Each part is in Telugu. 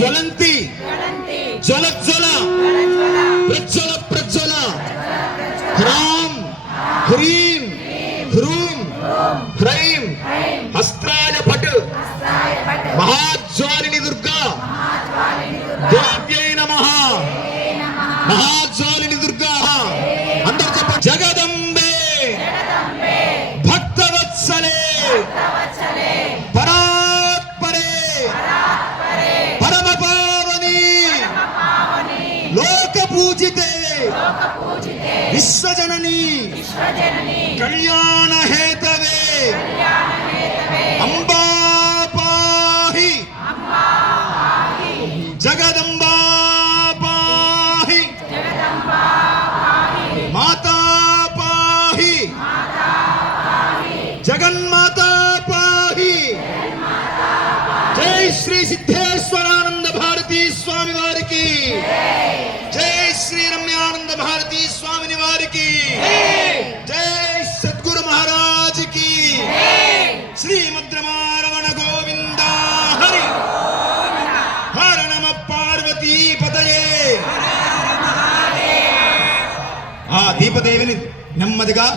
జ్వలంతి జ్వల జ్వల ప్రజ్వల ప్రజ్వల హ్రాం హ్రీం హ్రూం హ్రైం హస్త్రాయ పట్ మహాజ్వాలిని దుర్గా దేవ్యై నమః మహాజ్వాలిని దుర్గా అందరూ చెప్పండి. జగదంబే భక్తవత్సలే పరాత్పరే పరమ పావని లోక పూజితే విశ్వజనని కళ్యాణ హేతవే అంబా పాహి జగదంబా పాహి మాతా పాహి జగన్మాతా పాహి. జై శ్రీ సిద్ధేశ్వరానంద భారతీ స్వామి వారికి, జై శ్రీ రమ్యానంద భారతీ స్వామిని వారికి, జై సద్గురు మహారాజ్ కి, శ్రీమద్ రమణ గోవింద హరి హర నమ పార్వతీ పతయే. ఆ దీపదేవిని నెమ్మదిగా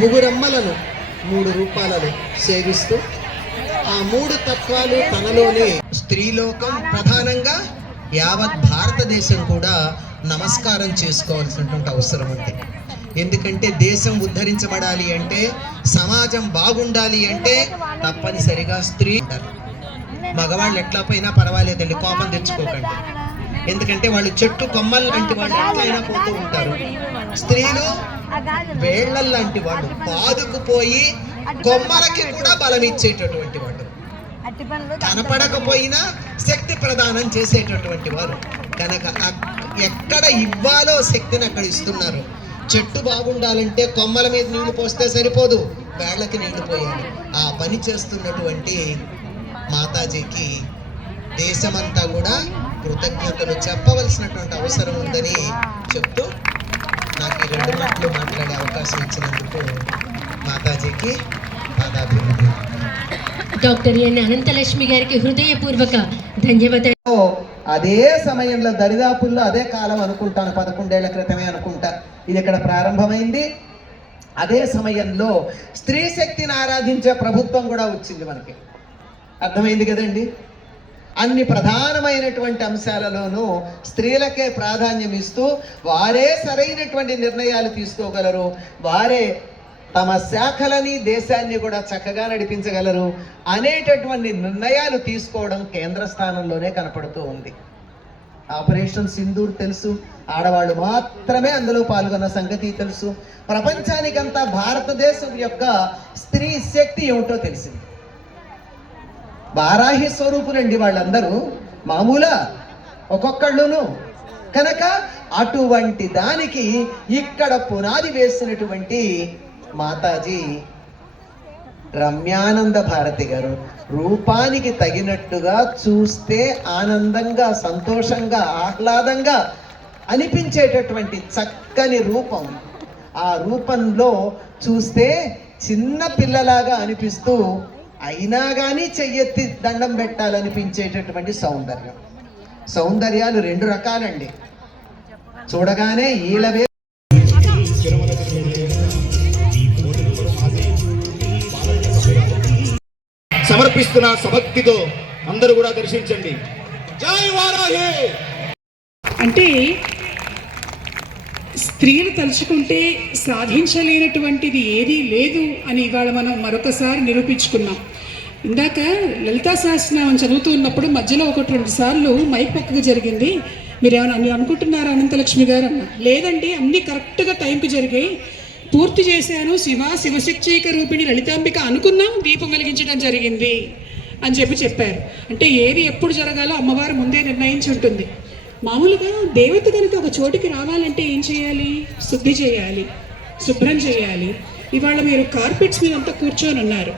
ముగురమ్మలను 3 రూపాలను సేవిస్తూ ఆ 3 తత్వాలు తనలోనే స్త్రీలోకం ప్రధానంగా యావత్ భారతదేశం కూడా నమస్కారం చేసుకోవాల్సినటువంటి అవసరం ఉంది. ఎందుకంటే దేశం ఉద్ధరించబడాలి అంటే, సమాజం బాగుండాలి అంటే తప్పనిసరిగా స్త్రీ ఉండాలి. మగవాళ్ళు ఎట్లా పోయినా పర్వాలేదండి, కోపం తెచ్చుకోకండి. ఎందుకంటే వాళ్ళు చెట్టు కొమ్మలు లాంటి వాళ్ళు ఎట్లయినా పోతూ ఉంటారు. స్త్రీలు వేళ్లలాంటి వాళ్ళు, పాదుకుపోయి కొమ్మలకి కూడా బలం ఇచ్చేటటువంటి వాళ్ళు, కనపడకపోయినా శక్తి ప్రదానం చేసేటటువంటి వారు. కనుక ఎక్కడ ఇవ్వాలో శక్తిని అక్కడ ఇస్తున్నారు. చెట్టు బాగుండాలంటే కొమ్మల మీద నీళ్లు పోస్తే సరిపోదు, వేళ్లకి నీళ్లు పోయాలి. ఆ పని చేస్తున్నటువంటి మాతాజీకి దేశమంతా కూడా కృతజ్ఞతలు చెప్పవలసినటువంటి అవసరం ఉందని చెప్తూ నాకు ఈ 2 మాటలు మాట్లాడే అవకాశం ఇచ్చినందుకు మాతాజీకి పాదాభివందనం. డాక్టర్ ఎన్ అనంతలక్ష్మి గారికి హృదయపూర్వక ధన్యవాదాలు. అదే సమయంలో దరిదాపుల్లో అదే కాలం అనుకుంటాను, 11 ఏళ్ల క్రితమే అనుకుంటా ఇది ఇక్కడ ప్రారంభమైంది. అదే సమయంలో స్త్రీ శక్తిని ఆరాధించే ప్రభుత్వం కూడా వచ్చింది మనకి. అర్థమైంది కదండి. అన్ని ప్రధానమైనటువంటి అంశాలలోనూ స్త్రీలకే ప్రాధాన్యం ఇస్తూ వారే సరైనటువంటి నిర్ణయాలు తీసుకోగలరు, వారే తమ శాఖలని దేశాన్ని కూడా చక్కగా నడిపించగలరు అనేటటువంటి నిర్ణయాలు తీసుకోవడం కేంద్ర స్థానంలోనే కనపడుతూ ఉంది. ఆపరేషన్ సింధూర్ తెలుసు, ఆడవాళ్ళు మాత్రమే అందులో పాల్గొన్న సంగతి తెలుసు. ప్రపంచానికంతా భారతదేశం యొక్క స్త్రీ శక్తి ఏమిటో తెలిసింది. వారాహి స్వరూపులండి వాళ్ళందరూ, మామూలా ఒక్కొక్కళ్ళును. కనుక అటువంటి దానికి ఇక్కడ పునాది వేసినటువంటి మాతాజీ రమ్యానంద భారతి గారు. రూపానికి తగినట్టుగా చూస్తే ఆనందంగా, సంతోషంగా, ఆహ్లాదంగా అనిపించేటటువంటి చక్కని రూపం. ఆ రూపంలో చూస్తే చిన్న పిల్లలాగా అనిపిస్తూ అయినా కానీ చెయ్యెత్తి దండం పెట్టాలనిపించేటటువంటి సౌందర్యం. సౌందర్యాలు 2 రకాలండి. చూడగానే ఈలవే సమర్పిస్తున్న సభక్తితో అందరూ కూడా దర్శించండి. జై వారాహి. అంటే స్త్రీలు తలుచుకుంటే సాధించలేనటువంటిది ఏదీ లేదు అని ఇవాళ మనం మరొకసారి నిరూపించుకున్నాం. ఇందాక లలితా సహస్రనామం చదువుతూ ఉన్నప్పుడు మధ్యలో 1-2 సార్లు మైక్ పక్కకు జరిగింది. మీరేమైనా అనుకుంటున్నారా అనంతలక్ష్మి గారు అన్న? లేదండి, అన్నీ కరెక్ట్గా టైంకి జరిగాయి, పూర్తి చేశాను, శివశక్తిక రూపిణి లలితాంబిక అనుకున్నాం, దీపం వెలిగించడం జరిగింది అని చెప్పారు. అంటే ఏది ఎప్పుడు జరగాలో అమ్మవారు ముందే నిర్ణయించి ఉంటుంది. మామూలుగా దేవత కనుక ఒక చోటికి రావాలంటే ఏం చేయాలి? శుద్ధి చేయాలి. శుభ్రం చేయాలి. ఇవాళ మీరు కార్పెట్స్ మీద అంతా కూర్చొని ఉన్నారు.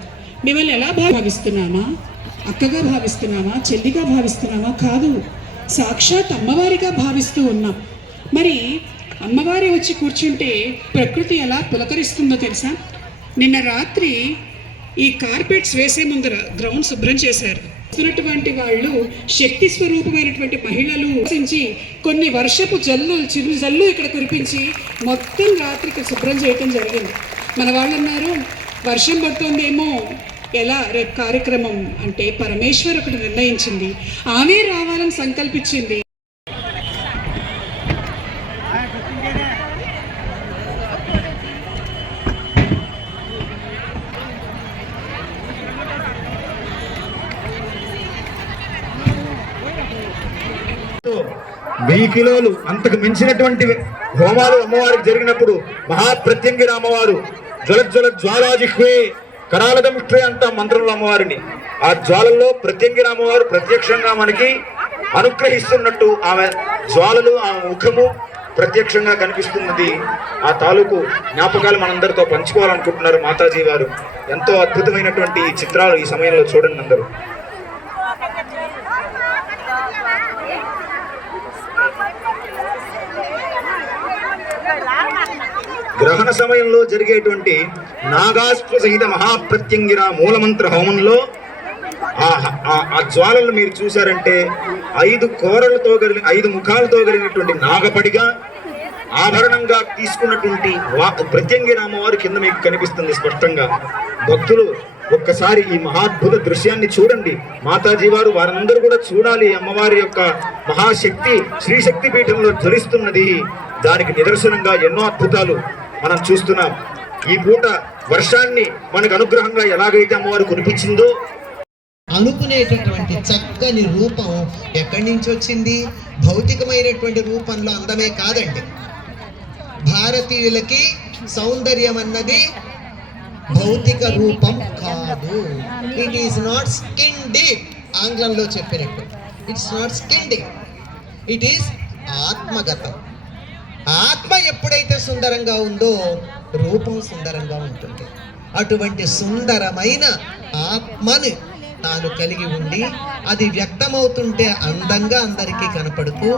మిమ్మల్ని ఎలా భావిస్తున్నామా? అక్కగా భావిస్తున్నామా? చెల్లిగా భావిస్తున్నామా? కాదు, సాక్షాత్ అమ్మవారిగా భావిస్తూ ఉన్నాం. మరి అమ్మవారి వచ్చి కూర్చుంటే ప్రకృతి ఎలా పులకరిస్తుందో తెలుసా? నిన్న రాత్రి ఈ కార్పెట్స్ వేసే ముందర గ్రౌండ్ శుభ్రం చేశారు. వస్తున్నటువంటి వాళ్ళు శక్తి స్వరూపమైనటువంటి మహిళలు కొన్ని వర్షపు చిరు జల్లు ఇక్కడ కురిపించి మొత్తం రాత్రి ఇక్కడ శుభ్రం చేయటం జరిగింది. మన వాళ్ళు అన్నారు, వర్షం పడుతోందేమో, ఎలా రేపు కార్యక్రమం అంటే పరమేశ్వర్ ఒకటి నిర్ణయించింది, ఆమె రావాలని సంకల్పించింది. వెయ్యి కిలోలు అంతకు మించినటువంటి హోమాలు అమ్మవారికి జరిగినప్పుడు మహాప్రత్యంగిర అమ్మవారు జ్వల జ్వాలాజిహ్వే కరాలదమిష్ట్రే అంట మంత్రంలో అమ్మవారిని. ఆ జ్వాలల్లో ప్రత్యంగిర అమ్మవారు ప్రత్యక్షంగా మనకి అనుగ్రహిస్తున్నట్టు ఆమె జ్వాలలు, ఆమె ముఖము ప్రత్యక్షంగా కనిపిస్తున్నది. ఆ తాలూకు జ్ఞాపకాలు మనందరితో పంచుకోవాలనుకుంటున్నారు మాతాజీ వారు. ఎంతో అద్భుతమైనటువంటి ఈ చిత్రాలు ఈ సమయంలో చూడండి అందరూ. గ్రహణ సమయంలో జరిగేటువంటి నాగాస్త్ర సహిత మహాప్రత్యంగిర మూలమంత్ర హోమంలో ఆ జ్వాలలు మీరు చూశారంటే 5 ముఖాలతో కలిగినటువంటి నాగపడిగా ఆభరణంగా తీసుకున్నటువంటి ప్రత్యంగిర అమ్మవారి కింద మీకు కనిపిస్తుంది స్పష్టంగా. భక్తులు ఒక్కసారి ఈ మహాద్భుత దృశ్యాన్ని చూడండి. మాతాజీ వారు వారందరూ కూడా చూడాలి. అమ్మవారి యొక్క మహాశక్తి శ్రీశక్తి పీఠంలో జ్వలిస్తున్నది. దానికి నిదర్శనంగా ఎన్నో అద్భుతాలు మనం చూస్తున్నాం. ఈ పూట వర్షాన్ని మనకు అనుగ్రహంగా ఎలాగైతే అమ్మవారు కురిపించిందో అనుకునేటటువంటి చక్కని రూపం ఎక్కడి నుంచి వచ్చింది? భౌతికమైనటువంటి రూపంలో అందమే కాదండి. భారతీయులకి సౌందర్యం అన్నది భౌతిక రూపం కాదు. It is not skin deep, ఆంగ్లంలో చెప్పినట్టు. It's not skin deep, it is ఆత్మగతం. ఆత్మ ఎప్పుడైతే సుందరంగా ఉందో రూపం సుందరంగా ఉంటుంది. అటువంటి సుందరమైన ఆత్మని తాను కలిగి ఉండి అది వ్యక్తమవుతుంటే అందంగా అందరికీ కనపడుతూ